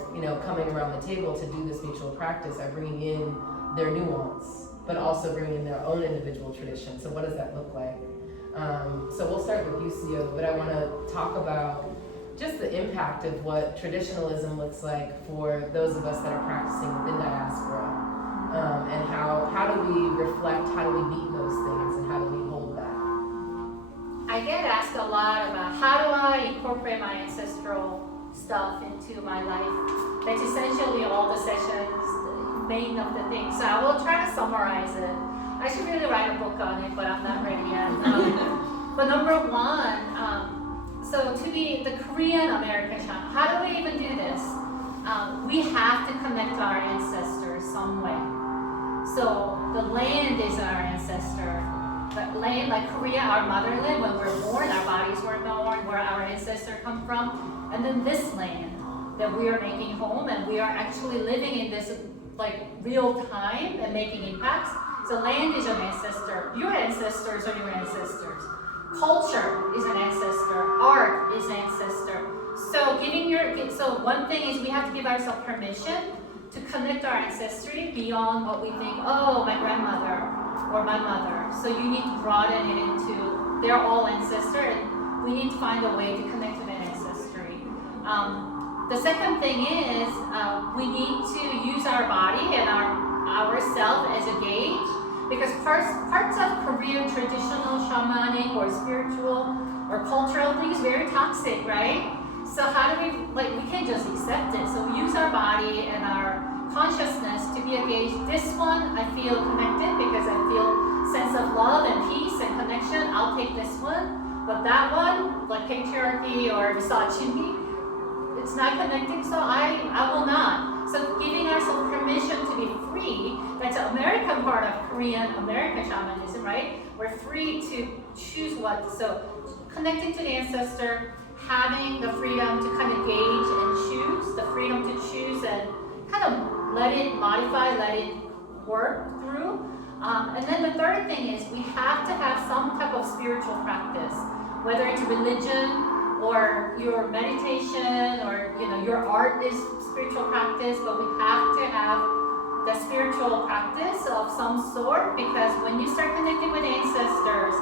coming around the table to do this mutual practice are bringing in their nuance, but also bringing in their own individual tradition. So what does that look like? So we'll start with you, Seo, but I want to talk about just the impact of what traditionalism looks like for those of us that are practicing within diaspora, and how do we reflect, how do we meet those things, and how do we hold that? I get asked a lot about how do I incorporate my ancestral stuff into my life. That's essentially all the sessions, main of the things. So I will try to summarize it. I should really write a book on it, but I'm not ready yet. But number one, so to be the Korean American shaman, how do we even do this? We have to connect to our ancestors some way. So the land is our ancestor. The land, like Korea, our motherland, when we're born, our bodies were born, where our ancestors come from. And then this land that we are making home, and we are actually living in this like real time and making impacts. So land is an ancestor. Your ancestors are your ancestors. Culture is an ancestor. Art is an ancestor. So one thing is we have to give ourselves permission to connect our ancestry beyond what we think, oh, my grandmother or my mother. So you need to broaden it into, they're all ancestor, and we need to find a way to connect to that ancestry. The second thing is we need to use our body and ourself as a gauge, because parts of Korean traditional shamanic or spiritual or cultural things very toxic, right? So how do we can't just accept it. So we use our body and our consciousness to be a gauge. This one I feel connected because I feel sense of love and peace and connection. I'll take this one. But that one, like patriarchy or misogyny, it's not connecting, so I will not. So giving ourselves permission to be free, that's the American part of Korean American shamanism, right? We're free to choose what. So connecting to the ancestor, having the freedom to kind of gauge and choose, the freedom to choose and kind of let it modify, let it work through. And then the third thing is we have to have some type of spiritual practice, whether it's religion or your meditation or your art is spiritual practice, but we have to have the spiritual practice of some sort, because when you start connecting with ancestors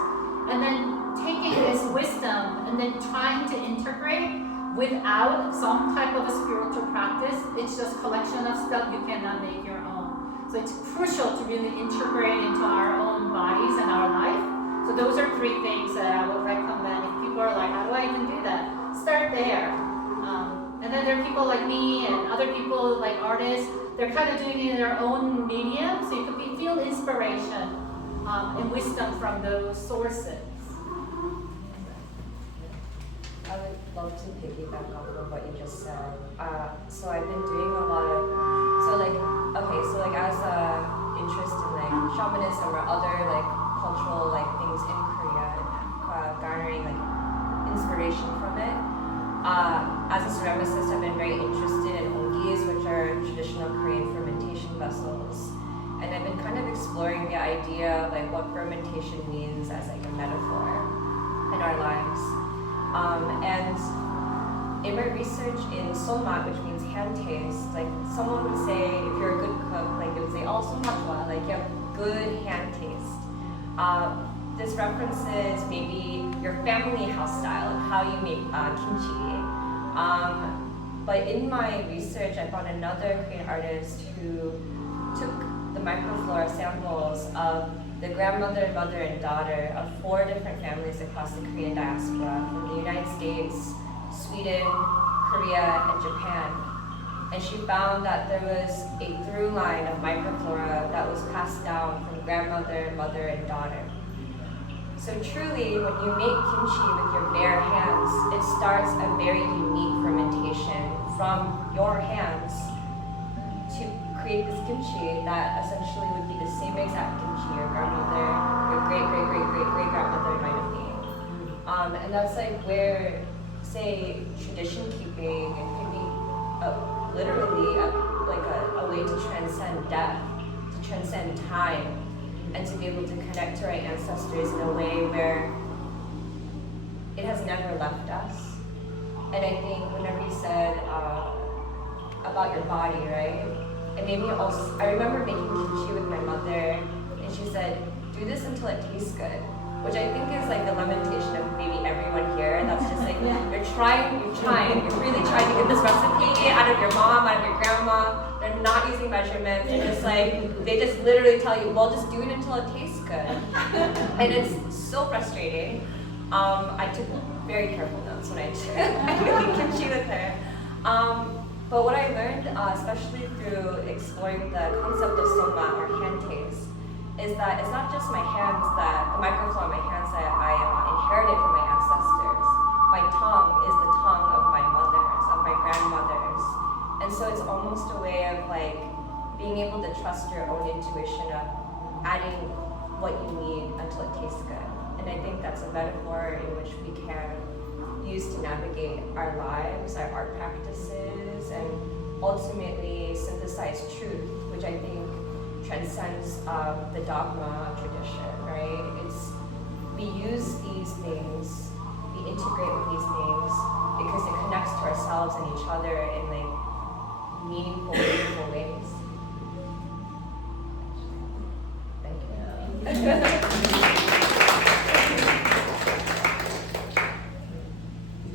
and then taking this wisdom and then trying to integrate without some type of a spiritual practice, it's just collection of stuff you cannot make your own. So it's crucial to really integrate into our own bodies and our life. So those are three things that I would recommend if people people are like, how do I even do that? Start there. And then there are people like me and other people like artists, they're kind of doing it in their own medium, so you could feel inspiration and wisdom from those sources. I would love to piggyback off of what you just said. So I've been doing a lot of, as a interest in like shamanism or other like cultural like things in Korea and garnering like inspiration from it. As a ceramicist, I've been very interested in ongis, which are traditional Korean fermentation vessels. And I've been kind of exploring the idea of like what fermentation means as like a metaphor in our lives. And in my research in somat, which means hand taste, like someone would say, if you're a good cook, like they would say, oh, somatwa, like you have good hand taste. This references maybe your family house style of how you make kimchi. But in my research, I found another Korean artist who took the microflora samples of the grandmother, mother, and daughter of 4 different families across the Korean diaspora from the United States, Sweden, Korea, and Japan. And she found that there was a through line of microflora that was passed down from grandmother, mother, and daughter. So truly, when you make kimchi with your bare hands, it starts a very unique fermentation from your hands to create this kimchi that essentially would be the same exact kimchi your grandmother, your great-great-great-great-great-grandmother might have made. And that's like where, say, tradition keeping, it can be literally a way to transcend death, to transcend time, and to be able to connect to our ancestors in a way where it has never left us. And I think whenever you said about your body, right? It made me also, I remember making kimchi with my mother, and she said, do this until it tastes good, which I think is like the lamentation of maybe everyone here. That's just like, you're really trying to get this recipe out of your mom, out of your grandma. They're not using measurements. They're just like, they just literally tell you, well, just do it until it tastes good. And it's so frustrating. I took very careful notes when I made kimchi with her. But what I learned, especially through exploring the concept of soma or hand taste, is that it's not just my hands the microflora in my hands that I inherited from my ancestors. My tongue is the tongue of my mothers, of my grandmothers. And so it's almost a way of like being able to trust your own intuition of adding what you need until it tastes good. And I think that's a metaphor in which we can use to navigate our lives, our art practices, and ultimately synthesize truth, which I think transcends the dogma tradition, right? We use these things, we integrate with these things because it connects to ourselves and each other in like meaningful, beautiful ways. Thank you.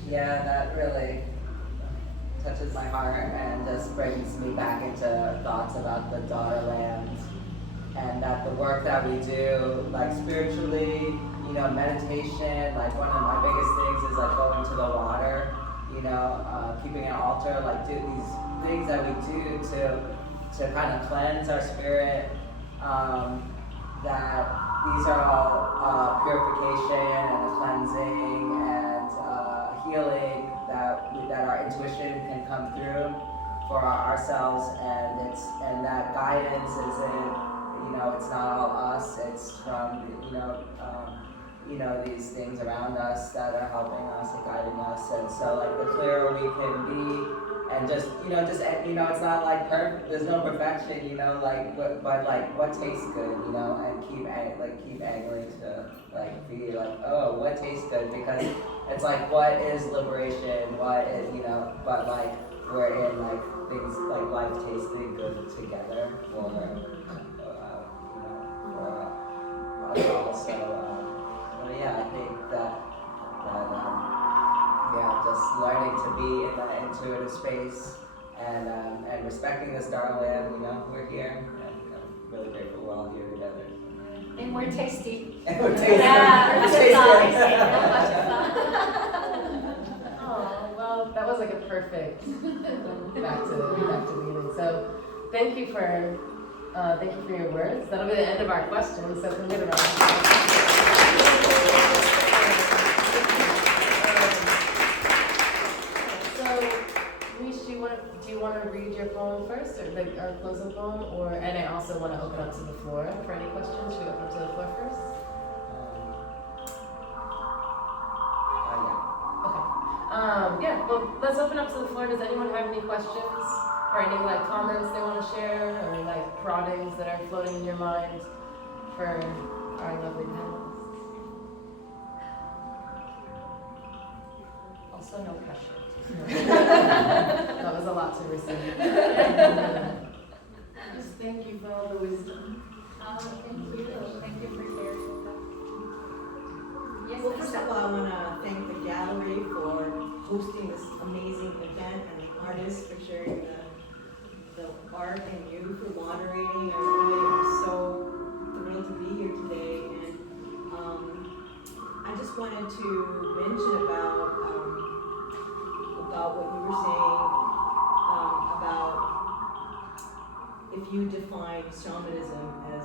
Yeah, that really touches my heart and just brings me back into thoughts about the daughterland, and that the work that we do, like spiritually, meditation, like one of my biggest things is like going to the water, keeping an altar, like do these things that we do to kind of cleanse our spirit, that these are all purification and cleansing and healing that our intuition can come through for ourselves, and that guidance isn't, it's not all us, it's from these things around us that are helping us and guiding us. And so like the clearer we can be, and just it's not like perfect, there's no perfection, but like what tastes good, and keep angling to like be like, oh, what tastes good, because it's like, what is liberation, what is, but like we're in like things like life tasting good together for us all. So yeah, I think that just learning to be in that intuitive space and respecting this darling, we're here, and I'm really grateful we're all here together. And we're tasty. And we're tasty. Yeah, We're tasty. perfect back to the beginning. So thank you for your words. That'll be the end of our questions. So can we get a round of applause? So Meesha, do you want to read your poem first, or like our closing poem, and I also want to open up to the floor for any questions. Should we open up to the floor first? Yeah, well, let's open up to the floor. Does anyone have any questions or any like comments they want to share, or like proddings that are floating in your mind for our lovely panelists? Also, no pressure. That was a lot to receive. Just thank you for all the wisdom. Thank you. Thank you for sharing that. Yes, Well, first of all, I want to thank the gallery for hosting this amazing event and the artists for sharing the art and you for moderating. I really am so thrilled to be here today. And I just wanted to mention about what you were saying about if you define shamanism as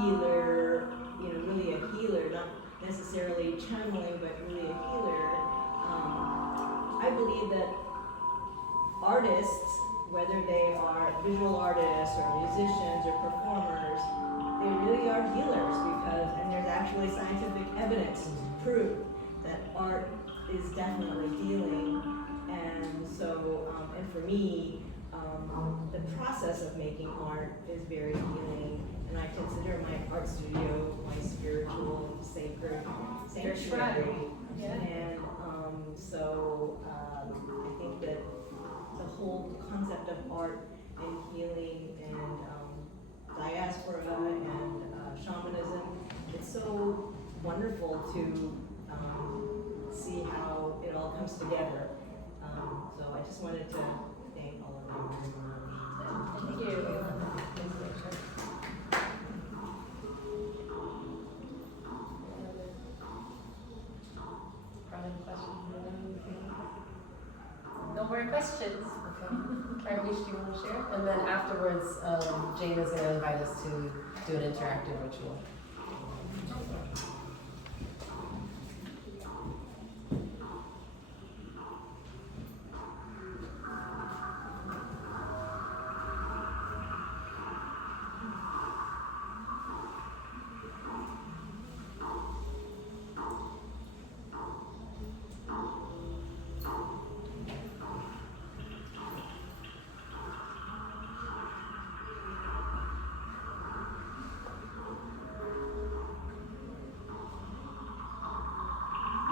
healer, really a healer, not necessarily channeling, but really a healer. I believe that artists, whether they are visual artists or musicians or performers, they really are healers and there's actually scientific evidence to prove that art is definitely healing. And so, and for me, the process of making art is very healing, and I consider my art studio my spiritual, sacred sanctuary. Yeah. And so I think that the whole concept of art and healing and diaspora and shamanism, it's so wonderful to see how it all comes together. So I just wanted to thank all of you very much. Thank you. no more questions. Okay. All right, Meesha, do you want to share? And then afterwards, Jane is going to invite us to do an interactive ritual.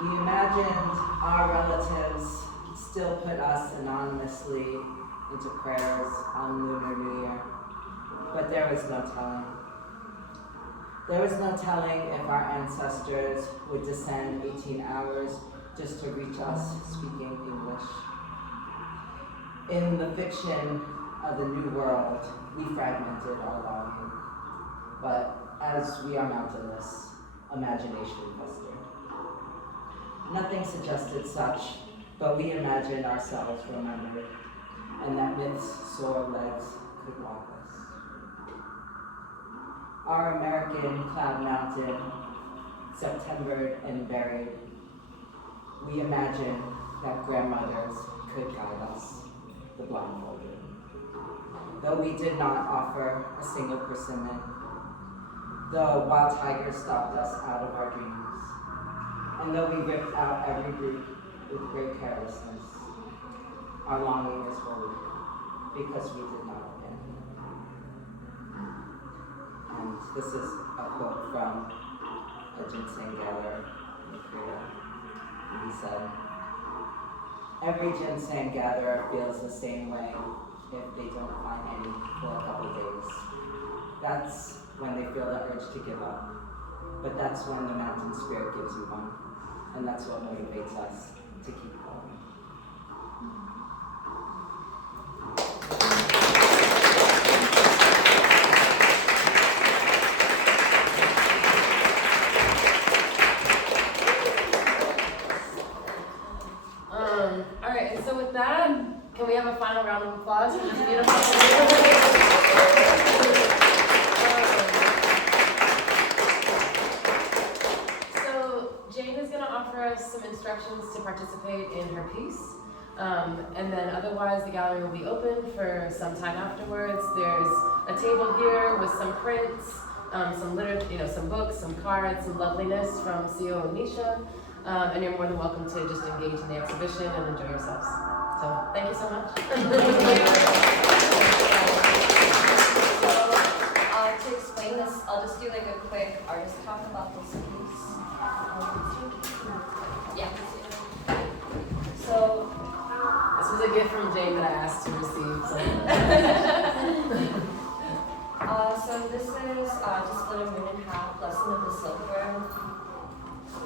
We imagined our relatives still put us anonymously into prayers on Lunar New Year, but there was no telling. There was no telling if our ancestors would descend 18 hours just to reach us speaking English. In the fiction of the New World, we fragmented our longing, but as we are mountainless, imagination festered. Nothing suggested such, but we imagined ourselves remembered, and that myth's sore legs could walk us. Our American cloud mountain, Septembered and buried, we imagined that grandmothers could guide us, the blindfolded. Though we did not offer a single persimmon, though wild tigers stopped us out of our dreams, and though we ripped out every root with great carelessness, our longing is holy, because we did not abandon it. And this is a quote from a ginseng gatherer in Korea. He said, "Every ginseng gatherer feels the same way if they don't find any for a couple days. That's when they feel the urge to give up. But that's when the mountain spirit gives you one. And that's what motivates us to keep going." All right, and so with that, final round of applause for this beautiful So Jane is going to offer us some instructions to participate in her piece. And then otherwise the gallery will be open for some time afterwards. There's a table here with some prints, some literature, some books, some cards, some loveliness from Seo and Meesha. And you're more than welcome to just engage in the exhibition and enjoy yourselves. So thank you so much. So to explain this, I'll just do like a quick artist talk about this piece. Yeah. So this was a gift from Jane that I asked to receive. So this is just split a moon in half, lesson of the silkworm.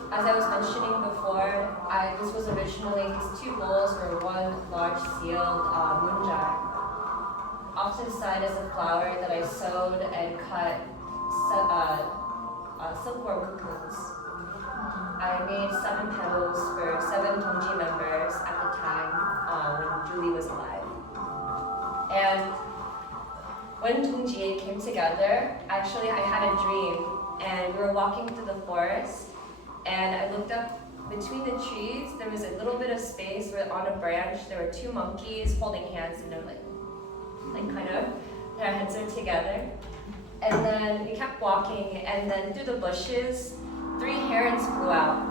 As I was mentioning before, this was originally, these two bowls were one large sealed moon jar. Off to the side is a flower that I sewed and cut silkworm cocoons. I made 7 petals for 7 Tongji members at the time when Julie was alive. And when Tongji came together, actually I had a dream, and we were walking through the forest, and I looked up between the trees. There was a little bit of space where on a branch there were 2 monkeys holding hands, and they're like kind of, their heads are together. And then we kept walking, and then through the bushes, 3 herons flew out,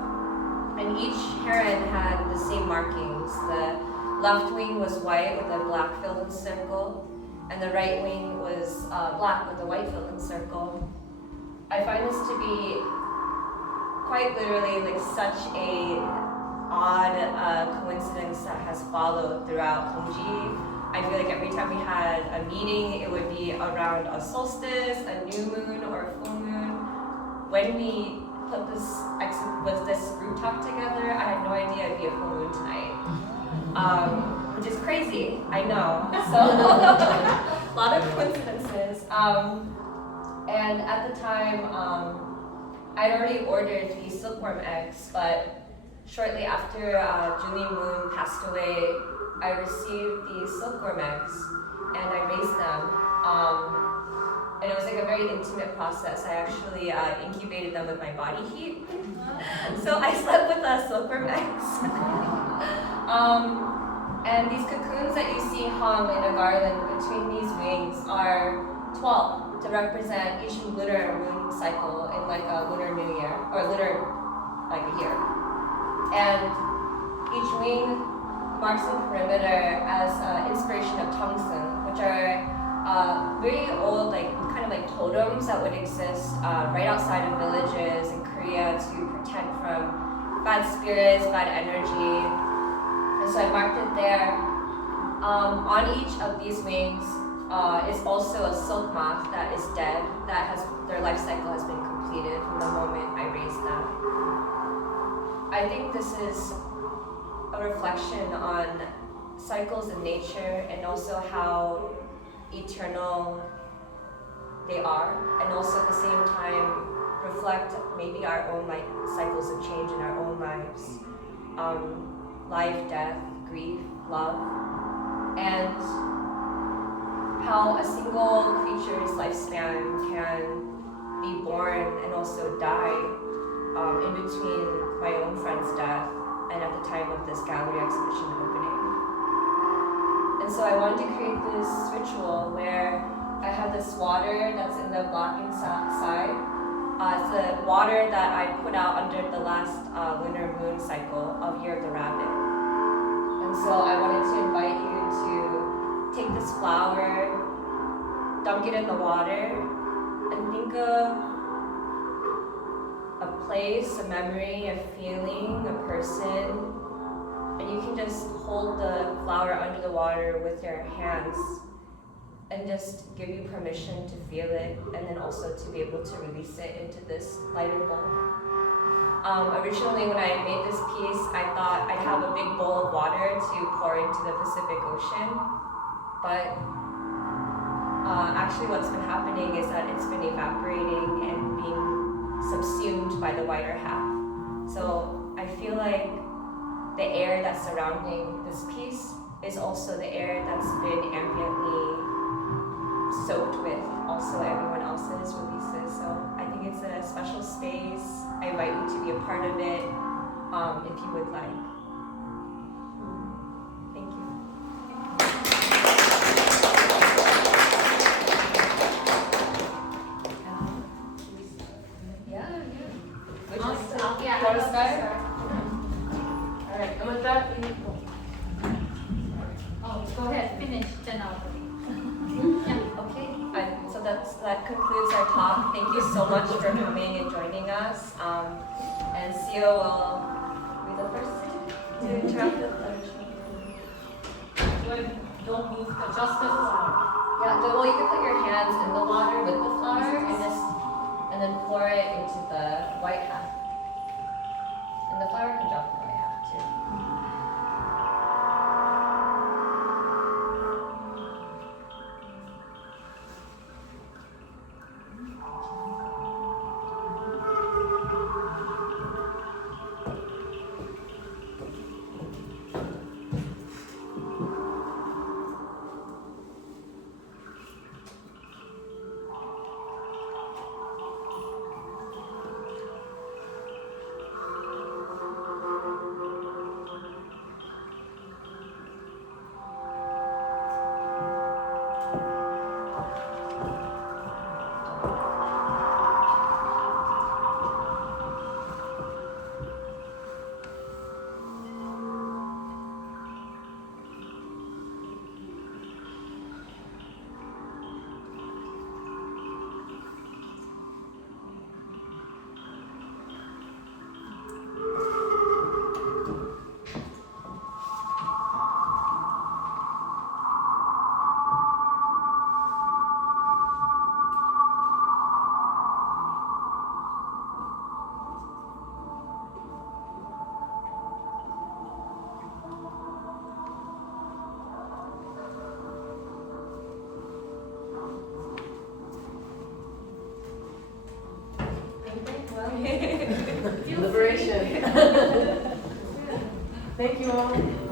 and each heron had the same markings. The left wing was white with a black filled circle, and the right wing was black with a white filled circle. I find this to be quite literally like such a odd coincidence that has followed throughout Tongji. I feel like every time we had a meeting, it would be around a solstice, a new moon, or a full moon. When we put this group talk together, I had no idea it'd be a full moon tonight, which is crazy, I know. So a lot of coincidences. And at the time, I'd already ordered these silkworm eggs, but shortly after Julie Moon passed away, I received these silkworm eggs, and I raised them. And it was like a very intimate process. I actually incubated them with my body heat. So I slept with silkworm eggs. And these cocoons that you see hung in a garland between these wings are 12 to represent each lunar moon cycle in like a lunar new year, or lunar like a year. And each wing marks the perimeter as inspiration of tungsten, which are very old, like kind of like totems that would exist right outside of villages in Korea to protect from bad spirits, bad energy. And so I marked it there. On each of these wings is also a silk moth that is dead, that their life cycle has been completed from the moment I raised them. I think this is a reflection on cycles in nature, and also how eternal they are, and also at the same time reflect maybe our own like cycles of change in our own lives. Life, death, grief, love, and how a single creature's lifespan can be born and also die in between my own friend's death and at the time of this gallery exhibition opening. And so I wanted to create this ritual where I have this water that's in the blocking side. It's the water that I put out under the last lunar moon cycle of Year of the Rabbit. And so I wanted to invite you to take this flower, dunk it in the water, and think of a place, a memory, a feeling, a person, and you can just hold the flower under the water with your hands and just give you permission to feel it, and then also to be able to release it into this lighter bowl. Originally when I made this piece, I thought I'd have a big bowl of water to pour into the Pacific Ocean, but actually what's been happening is that it's been evaporating and being subsumed by the whiter half. So I feel like the air that's surrounding this piece is also the air that's been ambiently soaked with also everyone else's releases. So I think it's a special space. I invite you to be a part of it if you would like. Thank you. Yeah. Which I'll is start. Yeah, want to I'll start? All right, and with that, we Oh, go ahead, finish, then I'll. Okay, so that concludes our talk. Thank you so much for coming and joining us. And Seo will be the first to interrupt the Don't move, just the flower. Yeah, well, you can put your hands in the water with the flour and then pour it into the white half. And the flour can drop in the white half too. liberation. Thank you all.